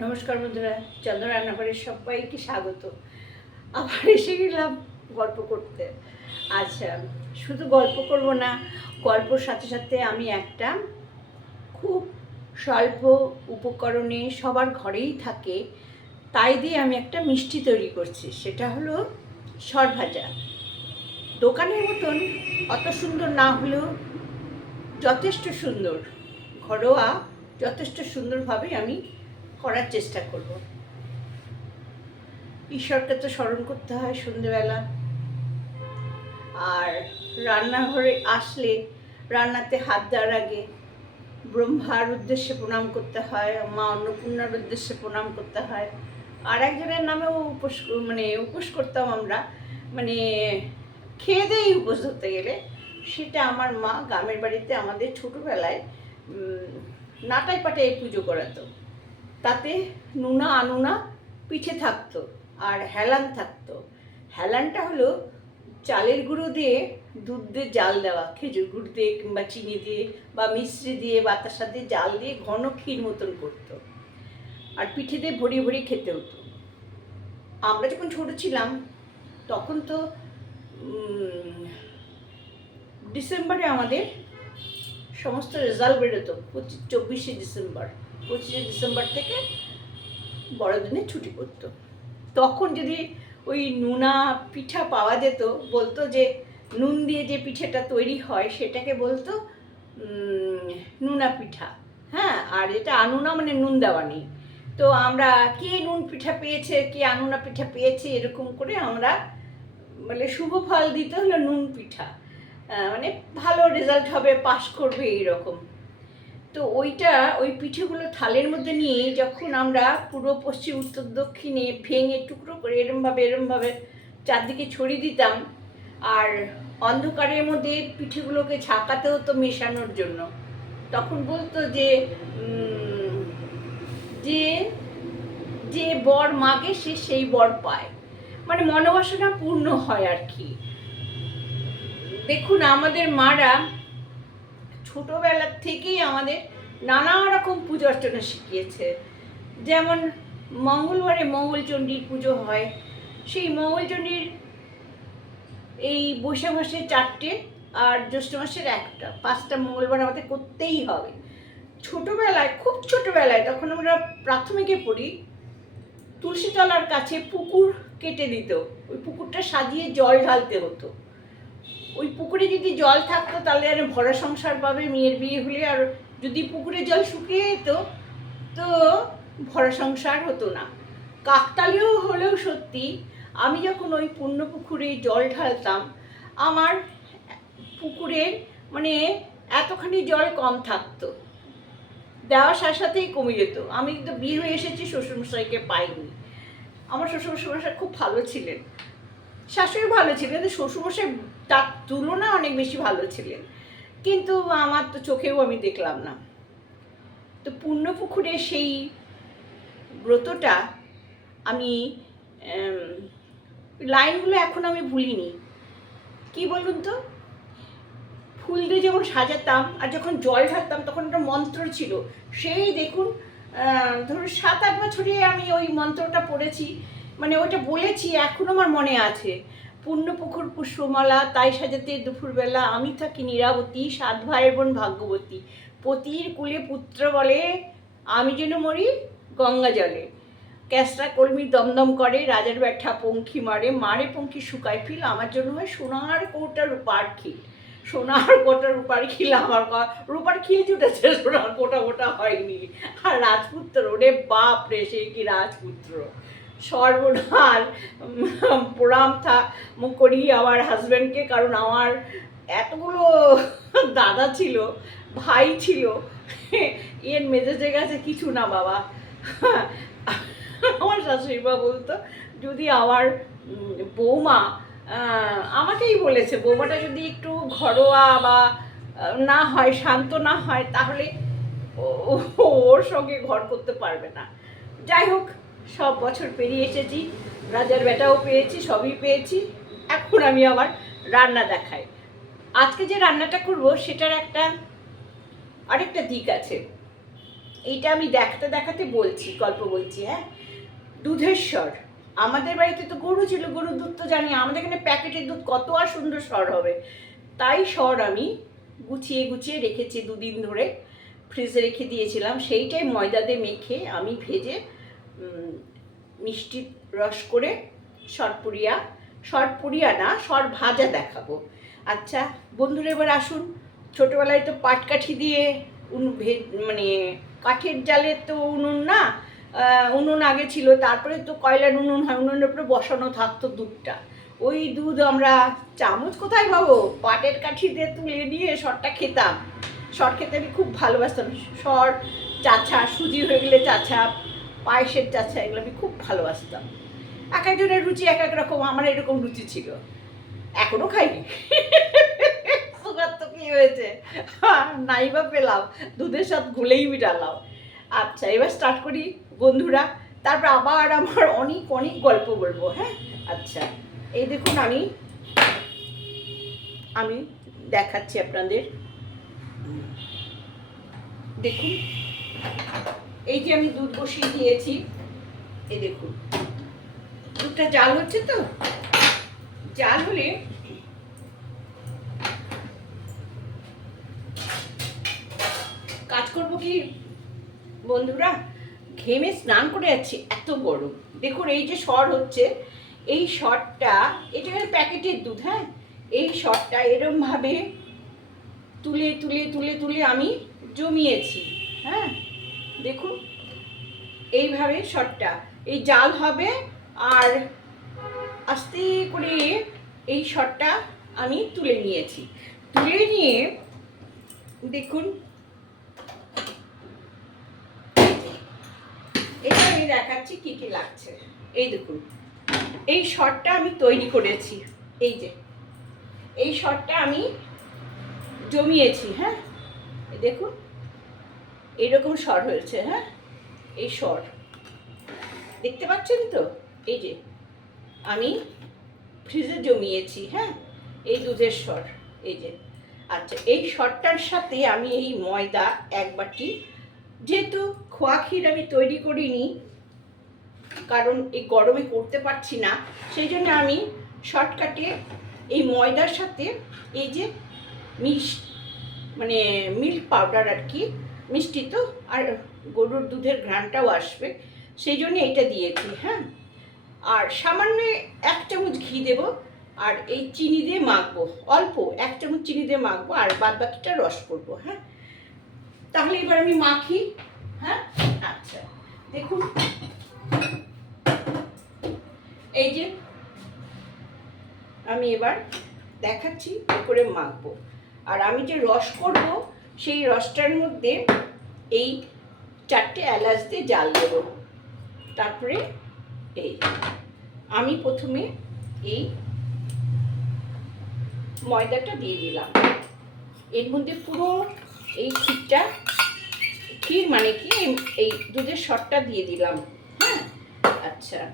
নমস্কার বন্ধুরা, চন্দ্র রান্নাঘরের সবাইকে স্বাগত। আবার এসে গেলাম গল্প করতে। আচ্ছা শুধু গল্প করব না, গল্পর সাথে সাথে আমি একটা খুব স্বল্প উপকরণে সবার ঘরেই থাকে, তাই দিয়ে আমি একটা মিষ্টি তৈরি করছি। সেটা হলো সরভাজা। দোকানের মতন, অত সুন্দর না হলেও যথেষ্ট সুন্দর। ঘরোয়া যথেষ্ট সুন্দরভাবে আমি করার চেষ্টা করব। ঈশ্বরকে তো স্মরণ করতে হয় সন্ধেবেলা। আর রান্নাঘরে আসলে রান্নাতে হাত দেওয়ার আগে ব্রহ্মার উদ্দেশ্যে প্রণাম করতে হয়, মা অন্নপূর্ণার উদ্দেশ্যে প্রণাম করতে হয়। আর একজনের নামেও উপোস মানে উপোস করতাম আমরা। মানে খেয়ে দিয়েই উপোস ধরতে গেলে সেটা আমার মা গ্রামের বাড়িতে আমাদের ছোটোবেলায় নাটাই পাটাই পুজো করাতো। তাতে নুনা আনুনা পিঠে থাকতো আর হেলান থাকতো। হেলানটা হলো চালের গুঁড়ো দিয়ে দুধ দিয়ে জাল দেওয়া, খেজুর গুড় দিয়ে কিংবা চিনি দিয়ে বা মিশ্রি দিয়ে, বাতাসা দিয়ে জাল দিয়ে ঘন ক্ষীর মতন করতো আর পিঠে দিয়ে ভরিয়ে ভরিয়ে খেতে হতো। আমরা যখন ছোট ছিলাম, তখন তো ডিসেম্বরে আমাদের সমস্ত রেজাল্ট বেরোতো, পঁচিশ, চব্বিশে ডিসেম্বর। পঁচিশে ডিসেম্বর থেকে বড়দিনে ছুটি পড়তো। তখন যদি ওই নুনা পিঠা পাওয়া যেত, বলতো যে নুন দিয়ে যে পিঠেটা তৈরি হয়, সেটাকে বলতো নুনা পিঠা। হ্যাঁ আর এটা আনুনা মানে নুন দেওয়া নেই। তো আমরা কে নুন পিঠা পেয়েছে, কে আনুনা পিঠা পেয়েছে, এরকম করে আমরা মানে শুভ ফল দিতে হলো নুন পিঠা। মানে ভালো রেজাল্ট হবে, পাশ করবে এইরকম। তো ওইটা ওই পিঠেগুলো থালের মধ্যে নিয়ে যখন আমরা পূর্ব, পশ্চিম, উত্তর, দক্ষিণে ভেঙে টুকরো করে এরমভাবে এরমভাবে চারদিকে ছড়িয়ে দিতাম আর অন্ধকারের মধ্যে পিঠেগুলোকে ঝাঁকাতে হতো মেশানোর জন্য। তখন বলতো যে যে যে বর মাগে সে সেই বর পায়। মানে মনোবাসনা পূর্ণ হয় আর কি। দেখুন, আমাদের মারা ছোটোবেলার থেকেই আমাদের নানা রকম পুজো অর্চনা শিখিয়েছে। যেমন মঙ্গলবারে মঙ্গলচণ্ডীর পুজো হয়, সেই মঙ্গলচণ্ডীর এই বৈশাখ মাসের চারটে আর জ্যৈষ্ঠ মাসের একটা। পাঁচটা মঙ্গলবার আমাদের করতেই হবে। ছোটোবেলায়, খুব ছোটোবেলায় তখন আমরা প্রাথমিকে পড়ি তুলসীতলার কাছে পুকুর কেটে দিত। ওই পুকুরটা সাজিয়ে জল ঢালতে হতো। ওই পুকুরে যদি জল থাকতো, তাহলে আর ভরা সংসার পাবে, মেয়ের বিয়ে হলে। আর যদি পুকুরে জল শুকিয়ে যেত, তো ভরা সংসার হতো না। কাকতালীয় হলেও সত্যি, আমি যখন ওই পূর্ণ পুকুরে জল ঢালতাম, আমার পুকুরের মানে এতখানি জল কম থাকতো। দেওয়ার সাথে সাথেই কমে যেত। আমি কিন্তু বিয়ে হয়ে এসেছি, শ্বশুরমশাইকে পাইনি। আমার শ্বশুরমশাই খুব ভালো ছিলেন। শাশুড়ি ভালো ছিলেন, কিন্তু শ্বশুরমশাই তার তুলনা অনেক বেশি ভালো ছিলেন। কিন্তু আমার তো চোখেও আমি দেখলাম না। তো পূর্ণপুকুরে সেই ব্রতটা আমি লাইনগুলো এখন আমি ভুলিনি। কি বলুন তো? ফুল দিয়ে যখন সাজাতাম আর যখন জল ঢালতাম তখন একটা মন্ত্র ছিল। সেই দেখুন ধরুন সাত আট বছরে আমি ওই মন্ত্রটা পড়েছি। মানে ওটা বলেছি, এখন আমার মনে আছে। পূর্ণপুকুর পুষ্পমালা, তাই সাজাতে দুপুরবেলা আমি থাকি নীরাবতী, সাত ভাইয়ের বোন ভাগ্যবতী। পতির কুলে পুত্র বলে, আমি যেন মরি গঙ্গা জলে। ক্যাসরা কলমি দমদম করে, রাজার ব্যাঠা পঙ্খী মারে মারে পঙ্খী শুকায় ফিল, আমার জন্য হয় সোনার কৌটা রূপার খিল। সোনার কোটা রূপার খিল আমার রূপার খিল জুটেছে, সোনার কোটা ওটা হয়নি। আর রাজপুত্র, ওরে বাপ রে সে কি রাজপুত্র? সর্বনাশ উম, প্রণাম থা করি আমার হাজব্যান্ডকে কারণ আমার এতগুলো দাদা ছিল ভাই ছিল। এর মেজাজের কাছে কিছু না বাবা। আমার শাশুড়ি মা বলতো যদি আমার বৌমা আমাকেই বলেছে বৌমাটা যদি একটু ঘরোয়া বা না হয় শান্ত না হয় তাহলে ওর সঙ্গে ঘর করতে পারবে না। যাই হোক সব বছর পেরিয়ে এসেছি, রাজার বেটাও পেয়েছি, সবই পেয়েছি। এখন আমি আবার রান্না দেখাই। আজকে যে রান্নাটা করব, সেটার একটা আরেকটা দিক আছে। এইটা আমি দেখাতে দেখাতে বলছি, গল্প বলছি হ্যাঁ? দুধের স্বর আমাদের বাড়িতে তো গরু ছিল, গরুর দুধ তো জানি, আমাদের এখানে প্যাকেটের দুধ কত আর সুন্দর স্বর হবে। তাই স্বর আমি গুছিয়ে গুছিয়ে রেখেছি, দুদিন ধরে ফ্রিজে রেখে দিয়েছিলাম। সেইটাই ময়দা দিয়ে মেখে আমি ভেজে উম, মিষ্টি রস করে সরপুরিয়া সরপুরিয়া না সর ভাজা দেখাবো। আচ্ছা বন্ধুরা এবার আসুন। ছোটোবেলায় তো পাটকাঠি দিয়ে উন মানে কাঠের জালের তো উনুন না উনুন আগে ছিল তারপরে তো কয়লার উনুন হয় উনুনের উপরে বসানো থাকতো দুধটা। ওই দুধ আমরা চামচ কোথায় পাবো? পাটের কাঠি দিয়ে তুলে নিয়ে সরটা খেতাম। সর খেতে আমি খুব ভালোবাসতাম। সর চাছা সুজি হয়ে গেলে চাছা পায়েসের চাছা এগুলো আমি খুব ভালোবাসতাম। এক একজনের রুচি এক এক রকম আমার এরকম রুচি ছিল। এখনও খাইনি সুগার তো কি হয়েছে? হ্যাঁ, নাই বা পেলাম। দুধের সাথে গুলেই মিটালাম। আচ্ছা এবার স্টার্ট করি বন্ধুরা। তারপর আবার আমার অনেক অনেক গল্প বলব হ্যাঁ? আচ্ছা এই দেখুন আমি আমি দেখাচ্ছি আপনাদের। দেখুন। এই যে আমি দুধ বসিয়ে দিয়েছি, এই দেখুন। দুধটা জাল হচ্ছে তো? জাল হলে কাজ করব কি বন্ধুরা? ঘেমে স্নান করে যাচ্ছি, এত গরম। দেখুন, এই যে সর হচ্ছে, এই সরটা এটা প্যাকেটের দুধ হ্যাঁ? এই সরটা এরমভাবে তুলে তুলে তুলে তুলে আমি জমিয়েছি হ্যাঁ? দেখুন, এইভাবে শটটা, এই জাল হবে আর আস্তে করে এই শটটা আমি তুলে নিয়েছি। তুলে নিয়ে দেখুন এটা আমি দেখাচ্ছি কি কি লাগছে। এই দেখুন, এই শটটা আমি তৈরি করেছি, এই যে, এই শটটা আমি জমিয়েছি হ্যাঁ? দেখুন এইরকম স্বর হয়েছে হ্যাঁ? এই স্বর। দেখতে পাচ্ছেন তো? এই যে, আমি ফ্রিজে জমিয়েছি হ্যাঁ? এই দুধের স্বর, এই যে। আচ্ছা এই স্বরটার সাথে আমি এই ময়দা এক বাটি, যেহেতু খোয়া ক্ষীর আমি তৈরি করিনি, কারণ এই গরমে করতে পারছি না, সেই জন্য আমি শর্টকাটে এই ময়দার সাথে এই যে মিশ মানে মিল্ক পাউডার আর কি মিষ্টি তো, আর গরুর দুধের ঘ্রাণটাও আসবে। সেই জন্য এইটা দিয়েছি হ্যাঁ। আর সামান্য এক চামচ ঘি দেব, আর এই চিনি দিয়ে মাখবো। অল্প এক চামচ চিনি দিয়ে মাখবো, আর বাদ বাকিটা রস করব হ্যাঁ। তাহলে এবার আমি মাখি হ্যাঁ। আচ্ছা দেখুন। এই যে আমি এবার দেখাচ্ছি করে মাখবো। আর আমি যে রস করব সেই রসটার মধ্যে এই চারটে এলাচ দিয়ে জাল দেবো। তারপরে এই, আমি প্রথমে এই ময়দাটা দিয়ে দিলাম। এর মধ্যে পুরো এই ক্ষীরটা, ক্ষীর মানে কি? এই- দুধের শটটা দিয়ে দিলাম। হ্যাঁ? আচ্ছা।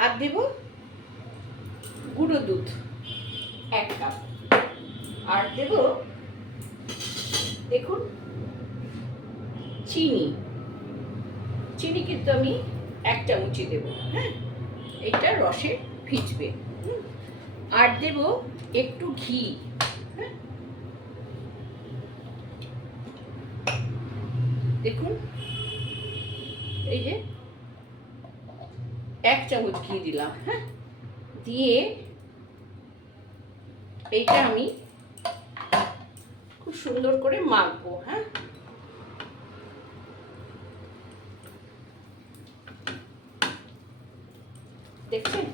আর দেব গুঁড়ো দুধ, এক কাপ। আর দেব দেখুন, চিনি। চিনি কিন্তু আমি এক চামচি দেব হ্যাঁ? এটা রসে ভিজবে আর দেব একটু ঘি হ্যাঁ? দেখুন, এই যে এক চামচ ঘি দিলাম হ্যাঁ? দিয়ে এইটা আমি খুব সুন্দর করে মাখবো হ্যাঁ? দেখছেন?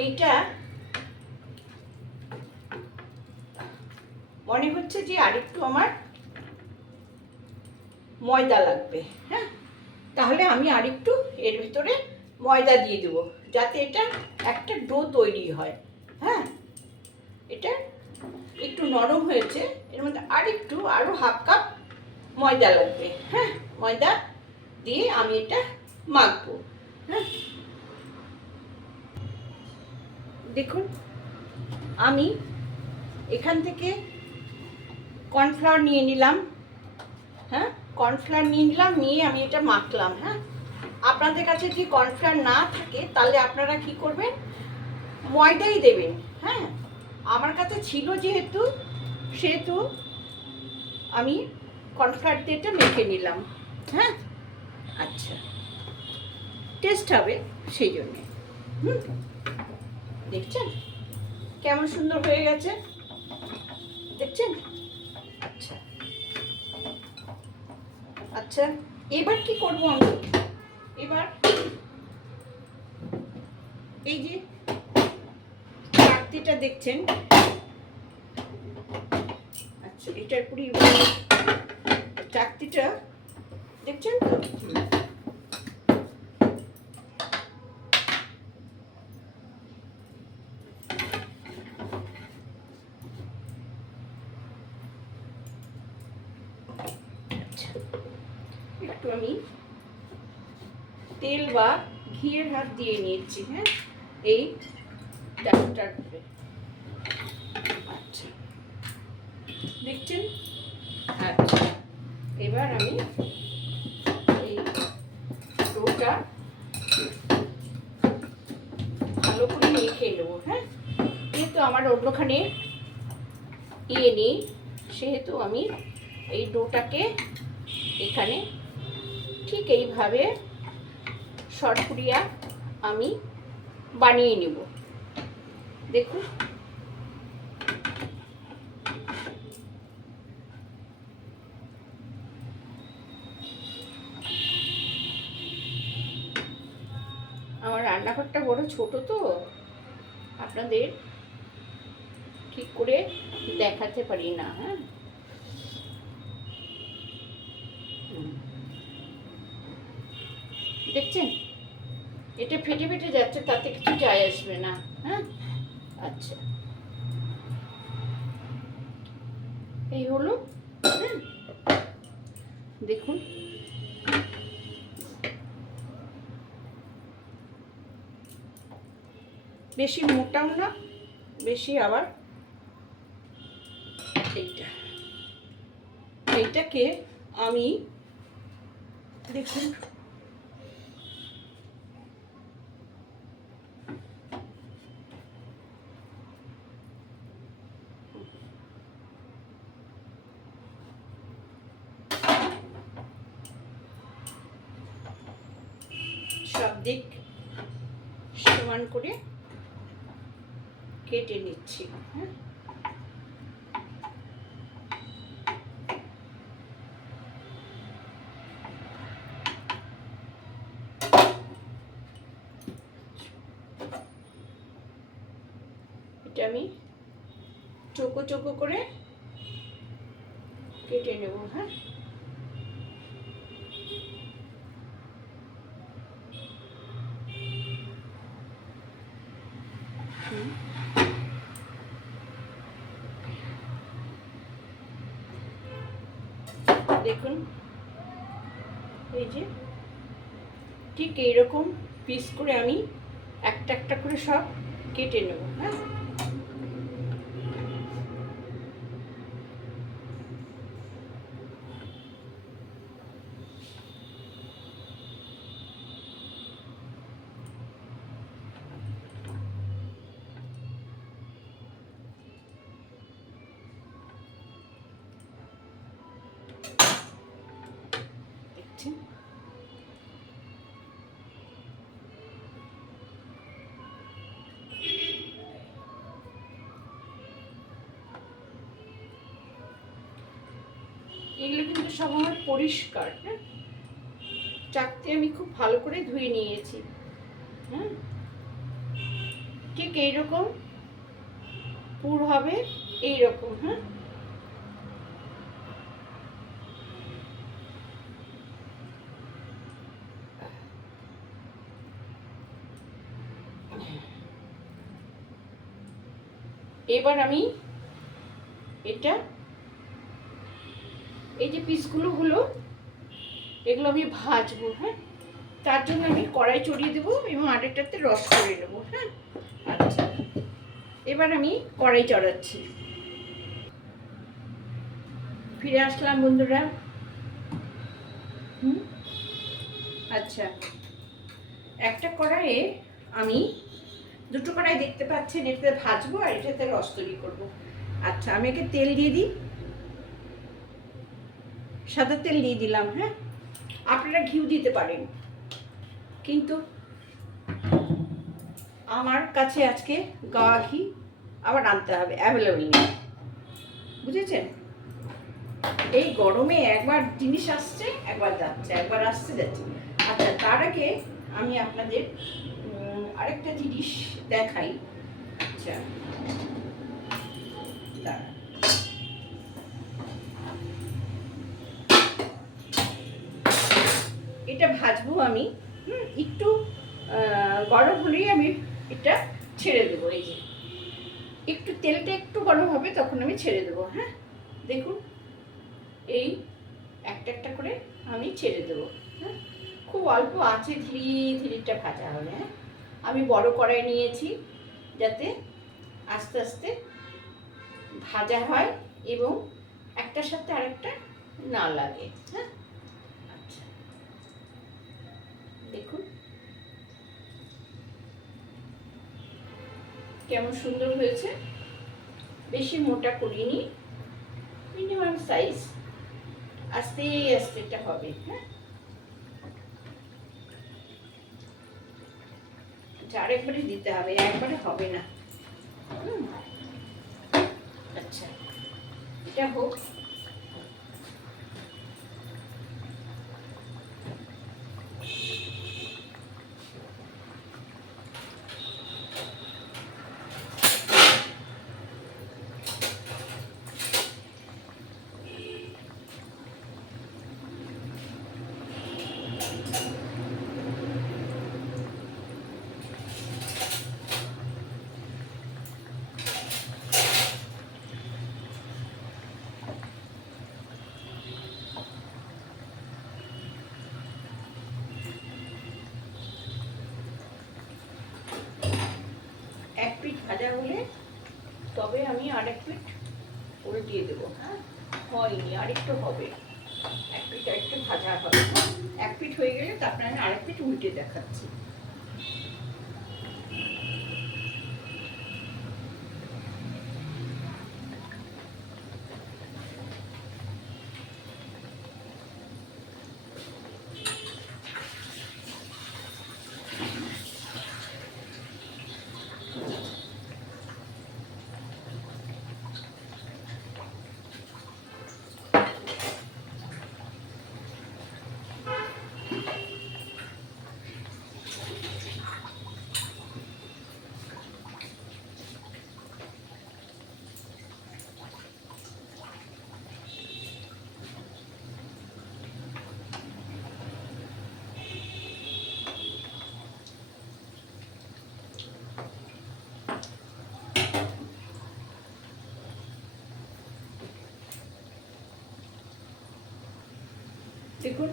এইটা মনে হচ্ছে যে আরেকটু আমার ময়দা লাগবে। তাহলে আমি আরেকটু এর ভিতরে ময়দা দিয়ে দেবো, যাতে এটা একটা ডো তৈরি হয়। হ্যাঁ? এটা একটু নরম হয়েছে, এর মধ্যে আরেকটু আরও হাফ কাপ ময়দা লাগবে। হ্যাঁ? ময়দা দিয়ে আমি এটা মাখবো। হ্যাঁ? দেখুন, আমি এখান থেকে কর্নফ্লাওয়ার নিয়ে নিলাম। হ্যাঁ? কর্নফ্লাওয়ার নিয়ে নিলাম, নিয়ে আমি এটা মাখলাম হ্যাঁ? আপনাদের কাছে যদি কর্নফ্লাওয়ার না থাকে, তাহলে আপনারা কি করবেন? ময়দাই দেবেন হ্যাঁ? আমার কাছে ছিল যেহেতু, সেহেতু আমি কর্নফ্লাওয়ার দিয়ে এটা মেখে নিলাম হ্যাঁ? আচ্ছা। টেস্ট হবে সেই জন্যে, হুম? দেখছেন? কেমন সুন্দর হয়ে গেছে? দেখছেন? আচ্ছা এবার কি করব আমি? এবার এই যে চাকতিটা দেখছেন আচ্ছা এটার পরে চাকতিটা দেখছেন তো হুম। আচ্ছা, একটু আমি তেল বা ঘিয়ের দিয়ে নিয়েছি হ্যাঁ? এই উপরে আচ্ছা। দেখছেন? আচ্ছা। এবার আমি এই ডোটা ভালো করে মেখে নেব হ্যাঁ? যেহেতু আমার অন্যখানে ইয়ে নেই, সেহেতু আমি এই ডোটাকে এখানে ঠিক এইভাবে সরপুরিয়া আমি বানিয়ে নেব। দেখুন। আমার রান্নাঘরটা বড় ছোট তো, আপনাদের ঠিক করে দেখাতে পারি না হ্যাঁ। দেখছেন? এটা ফেটে ফেটে যাচ্ছে, তাতে কিছু যায় আসবে না হ্যাঁ? আচ্ছা। এই হলো হ্যাঁ? দেখুন। বেশি মোটাও না, বেশি আবার এইটা। এইটাকে আমি, দেখুন সব দিক সমান করে কেটে নিচ্ছি হ্যাঁ আমি চোকো চোকো করে কেটে নেব হ্যাঁ। দেখুন, এই যে ঠিক এইরকম পিস করে আমি একটা একটা করে সব কেটে নেব হ্যাঁ দেখছেন এগুলো কিন্তু সব আমার পরিষ্কার হ্যাঁ? চাকতে আমি খুব ভালো করে ধুয়ে নিয়েছি হ্যাঁ? ঠিক এইরকম, পুর হবে এইরকম হ্যাঁ? এবার আমি এটা, এই যে পিসগুলো হলো, এগুলো আমি ভাজবো হ্যাঁ? তার জন্য আমি কড়াই চড়িয়ে দেবো এবং আরেকটাতে রস করে নেব হ্যাঁ? আচ্ছা। এবার আমি কড়াই চড়াচ্ছি। ফিরে আসলাম বন্ধুরা। হুম? আচ্ছা। একটা কড়াইয়ে আমি দুটো কড়াই দেখতে পাচ্ছেন, এটাতে ভাজবো আর এটাতে রস তৈরি করব। আচ্ছা আমি একে তেল দিয়ে দিই। সাদা তেল দিয়ে দিলাম হ্যাঁ? আপনারা ঘিউ দিতে পারেন। কিন্তু আমার কাছে আজকে গাওয়া ঘি আবার আনতে হবে অ্যাভেলেবেল নেই। বুঝেছেন? এই গরমে একবার জিনিস আসছে, একবার যাচ্ছে, একবার আসছে, যাচ্ছে। আচ্ছা তার আগে আমি আপনাদের আরেকটা জিনিস দেখাই। আচ্ছা। এটা ভাজবো আমি। একটু গরম হলেই আমি এটা ছেড়ে দেবো, এই যে। একটু তেলটা একটু গরম হবে, তখন আমি ছেড়ে দেবো হ্যাঁ? দেখুন, এই একটা একটা করে আমি ছেড়ে দেবো হ্যাঁ? খুব অল্প আছে, ধীরে, ধীরেটা ভাজা হবে হ্যাঁ? আমি বড় কড়াই নিয়েছি যাতে আস্তে আস্তে ভাজা হয় এবং একটার সাথে আরেকটা না লাগে হ্যাঁ? আচ্ছা। দেখুন। কেমন সুন্দর হয়েছে। বেশি মোটা করিনি, মিনিমাম সাইজ। আস্তে আস্তে এটা হবে হ্যাঁ? আরেকবারে দিতে হবে একবারে হবে না। আচ্ছা। এটা হোক এক পিঠ ভাজা হলে তবে আমি আরেক পিঠ উল্টিয়ে দেবো। হ্যাঁ হয়নি, আরেকটু হবে। এক পিঠ আরেকটু ভাজা হবে। এক পিঠ হয়ে গেলে তারপরে আমি আরেক পিঠ উল্টে দেখাচ্ছি। দেখুন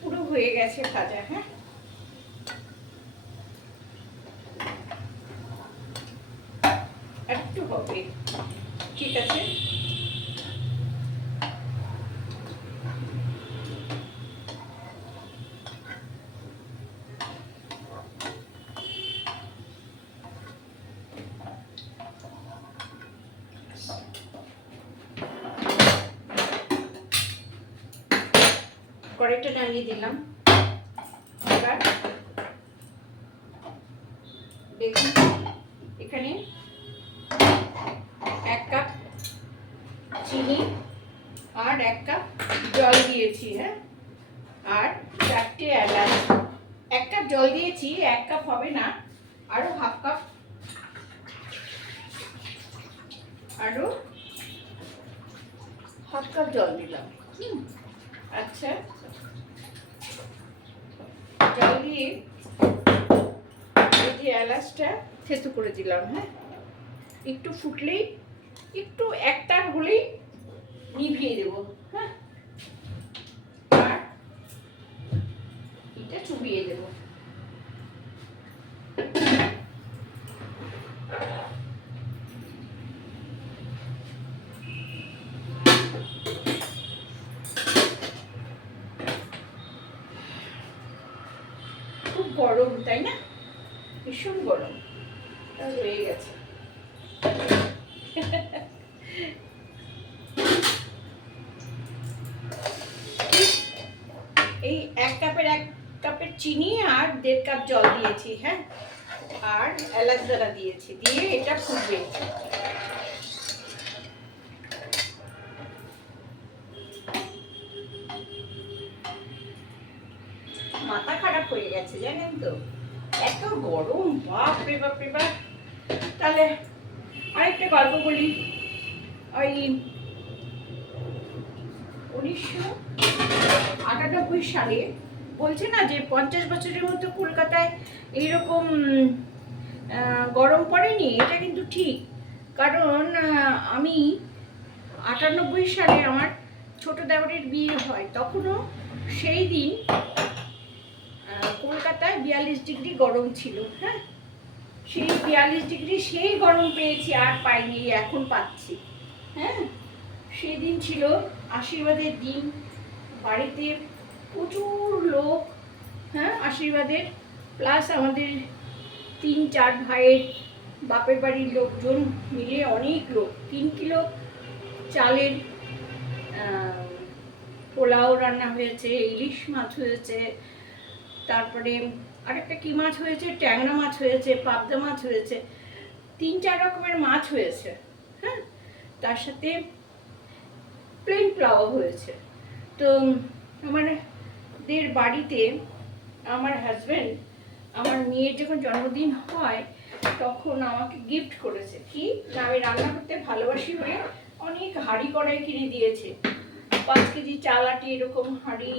পুরো হয়ে গেছে ভাজা হ্যাঁ একটু হবে ঠিক আছে নামিয়ে দিলাম। এবার দেখুন এখানে এক কাপ চিনি আর এক কাপ জল দিয়েছি হ্যাঁ? আর চারটে এলাচ। এক কাপ জল দিয়েছি এক কাপ হবে না আরও হাফ কাপ। আরও হাফ কাপ জল দিলাম। আচ্ছা। জল দিয়ে যে এলাচটা থেতু করে দিলাম হ্যাঁ? একটু ফুটলেই, একটু একটা হলেই নিভিয়ে দেবো হ্যাঁ? আর এটা চুবিয়ে দেবো ভীষণ গরম তা রয়ে গেছে এই এক কাপের এক কাপের চিনি আর দেড় কাপ জল দিয়েছি হ্যাঁ? আর এলাচ দানা দিয়েছি, দিয়ে এটা ফুটবে। মাথা খারাপ হয়ে গেছে, জানেন তো? এত গরম বাপ রে বাপ রে বাপ। তাহলে আরেকটা গল্প বলি। ওই উনিশশো আটানব্বই সালে বলছে না যে পঞ্চাশ বছরের মধ্যে কলকাতায় এইরকম গরম পড়েনি, এটা কিন্তু ঠিক। কারণ আমি আটানব্বই সালে আমার ছোট দেওয়ারের বিয়ে হয়, তখনও সেই দিন কলকাতায় বিয়াল্লিশ ডিগ্রি গরম ছিল হ্যাঁ? সেই বিয়াল্লিশ ডিগ্রি সেই গরম পেয়েছি, আর পাইনি, এখন পাচ্ছি হ্যাঁ? সেই দিন ছিল আশীর্বাদের দিন, বাড়িতে প্রচুর লোক হ্যাঁ আশীর্বাদের। প্লাস আমাদের তিন, চার ভাইয়ের বাপের বাড়ির লোকজন মিলে অনেক লোক। তিন কিলো চালের পোলাও রান্না হয়েছে, ইলিশ মাছ হয়েছে, তারপরে আরেকটা কি মাছ হয়েছে? ট্যাংরা মাছ হয়েছে, পাবদা মাছ হয়েছে, তিন, চার রকমের মাছ হয়েছে হ্যাঁ? তার সাথে প্লেন পোলাও হয়েছে। তো আমাদের বাড়িতে আমার হাজব্যান্ড আমার মেয়ের যখন জন্মদিন হয়, তখন আমাকে গিফট করেছে। কি? না, আমি রান্না করতে ভালোবাসি বলে অনেক হাঁড়ি কড়াই কিনে দিয়েছে। পাঁচ কেজি চাল আটি এরকম হাঁড়ি,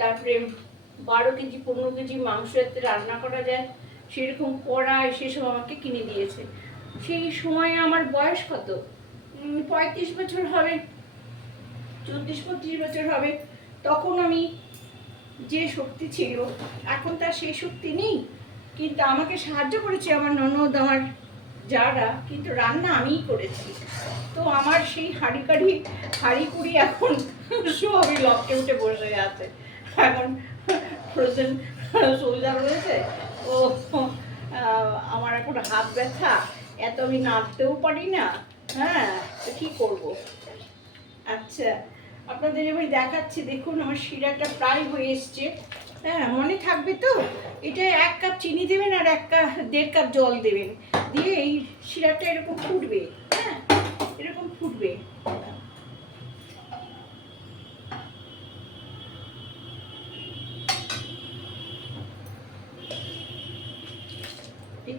তারপরে বারো কেজি, পনেরো কেজি মাংস যাতে রান্না করা যায়, সেরকম কড়াই, সেসব আমাকে কিনে দিয়েছে। সেই সময় আমার বয়স কত? পঁয়ত্রিশ বছর হবে চব্বিশ পঁচিশ বছর হবে। তখন আমি যে শক্তি ছিল, এখন তার সেই শক্তি নেই। কিন্তু আমাকে সাহায্য করেছে আমার ননদ, আমার যারা, কিন্তু রান্না আমিই করেছি। তো আমার সেই হাঁড়ি কাড়ি হাঁড়ি কুড়ি এখন সবই লকটে উঠে বসে আছে। এখন ফ্রোজেন সোলজার রয়েছে। ও আমার এখন হাত ব্যথা। এত আমি নাড়তেও পারি না। হ্যাঁ তো কী করব? আচ্ছা আপনাদের এবার দেখাচ্ছি, দেখুন আমার শিরাটা প্রায় হয়ে এসছে। হ্যাঁ মনে থাকবে তো? এটা এক কাপ চিনি দেবেন আর এক কাপ, দেড় কাপ জল দেবেন। দিয়ে এই শিরাটা এরকম ফুটবে হ্যাঁ এরকম ফুটবে।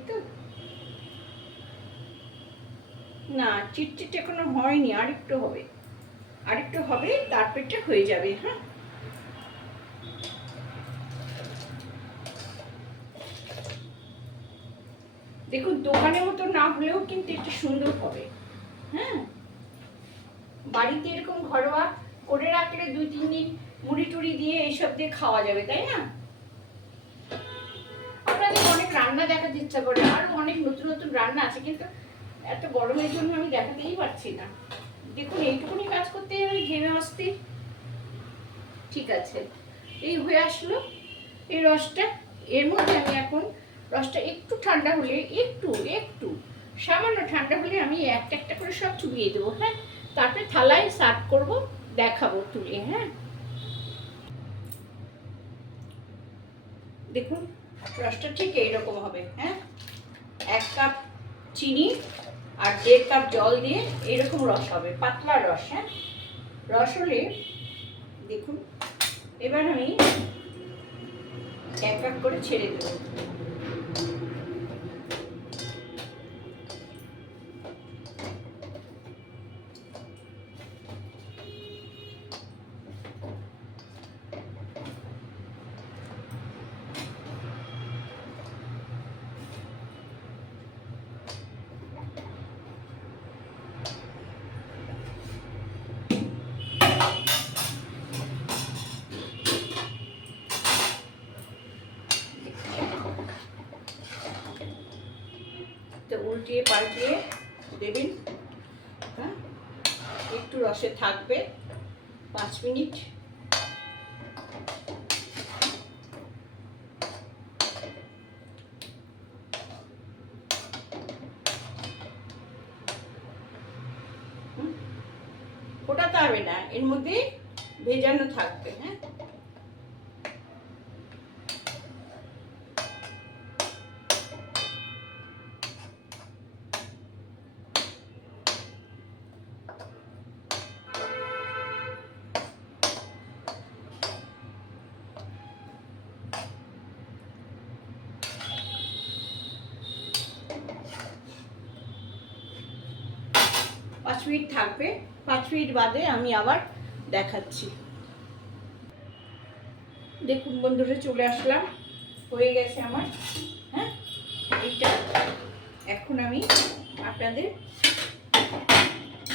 তো। না, চিটচিট এখনও হয়নি, আরেকটু হবে। আরেকটু হবে তারপরটা হয়ে যাবে হ্যাঁ? দেখুন দোকানের মতো না হলেও কিন্তু এটা সুন্দর হবে হ্যাঁ? বাড়িতে এরকম ঘরোয়া করে রাখলে দুই, তিন দিন মুড়ি টুড়ি দিয়ে এইসব দিয়ে খাওয়া যাবে, তাই না? আপনাদের অনেক রান্না দেখাতে ইচ্ছা করে, আরও অনেক নতুন নতুন রান্না আছে, কিন্তু এত গরমের জন্য আমি দেখাতেই পারছি না। দেখুন আমি ঘেমে আসতে? ঠিক আছে। এই হয়ে আসলো। এই রসটা, এর মধ্যে আমি এখন রসটা একটু ঠান্ডা হলে, একটু একটু, সামান্য ঠান্ডা হলে আমি একটা একটা করে সব চুবিয়ে দেবো হ্যাঁ? তারপরে থালায় সার্ভ করব, দেখাবো তুলে হ্যাঁ? দেখুন, রসটা ঠিক এইরকম হবে হ্যাঁ? এক কাপ চিনি আর দেড় কাপ জল দিয়ে এরকম রস হবে, পাতলা রস হ্যাঁ? রস হলে দেখুন। এবার আমি এক এক করে ছেড়ে দেবো। উল্টিয়ে পাল্টিয়ে দেবেন হ্যাঁ? একটু রসে থাকবে। পাঁচ মিনিট ফোটাতে হবে না এর মধ্যে ভেজানো থাকবে হ্যাঁ পাঁচ মিনিট থাকবে, পাঁচ মিনিট বাদে আমি আবার দেখাচ্ছি। দেখুন বন্ধুরা, চলে আসলাম। হয়ে গেছে আমার হ্যাঁ? এইটা এখন আমি আপনাদের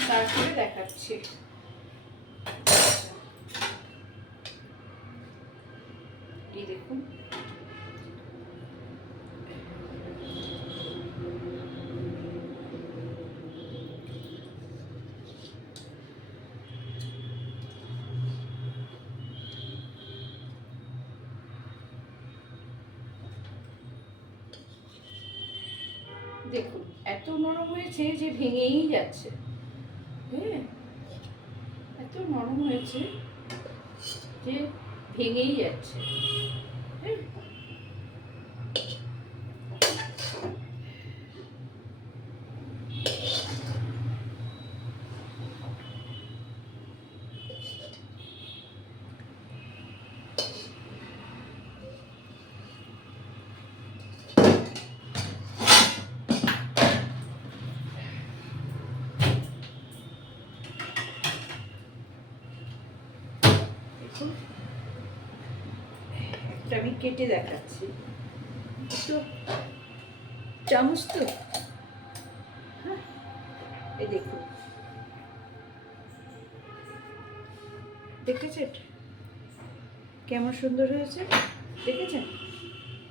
তারপরে দেখাচ্ছি এই দেখুন দেখুন, এত নরম হয়েছে যে ভেঙেই যাচ্ছে। হ্যাঁ? এত নরম হয়েছে যে ভেঙেই যাচ্ছে। হ্যাঁ দেখুন একটা আমি কেটে দেখাচ্ছি। তো চামচ তো? হ্যাঁ এই দেখুন। দেখেছেন? কেমন সুন্দর হয়েছে? দেখেছেন?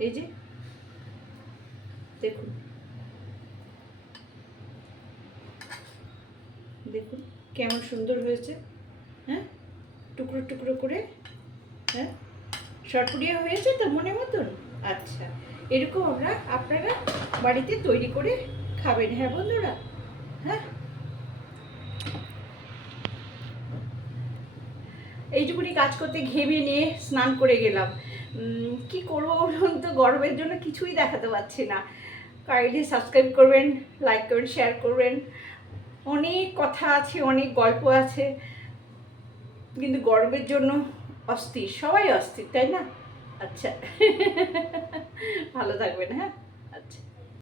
এই যে, দেখুন। দেখুন, কেমন সুন্দর হয়েছে। হ্যাঁ টুকরো টুকরো করে। হ্যাঁ সরপুরিয়া হয়েছে তো মনে মতন? আচ্ছা এরকম আমরা আপনারা বাড়িতে তৈরি করে খাবেন হ্যাঁ বন্ধুরা? হ্যাঁ? এইটুকুনি কাজ করতে ঘেমে নিয়ে স্নান করে গেলাম। কি করব বলুন তো? গরমের জন্য কিছুই দেখাতে পারছি না। কাইন্ডলি সাবস্ক্রাইব করবেন লাইক করবেন শেয়ার করবেন। অনেক কথা আছে, অনেক গল্প আছে। কিন্তু গরমের জন্য অস্থির সবাই অস্থির তাই না? আচ্ছা ভালো থাকবেন হ্যাঁ?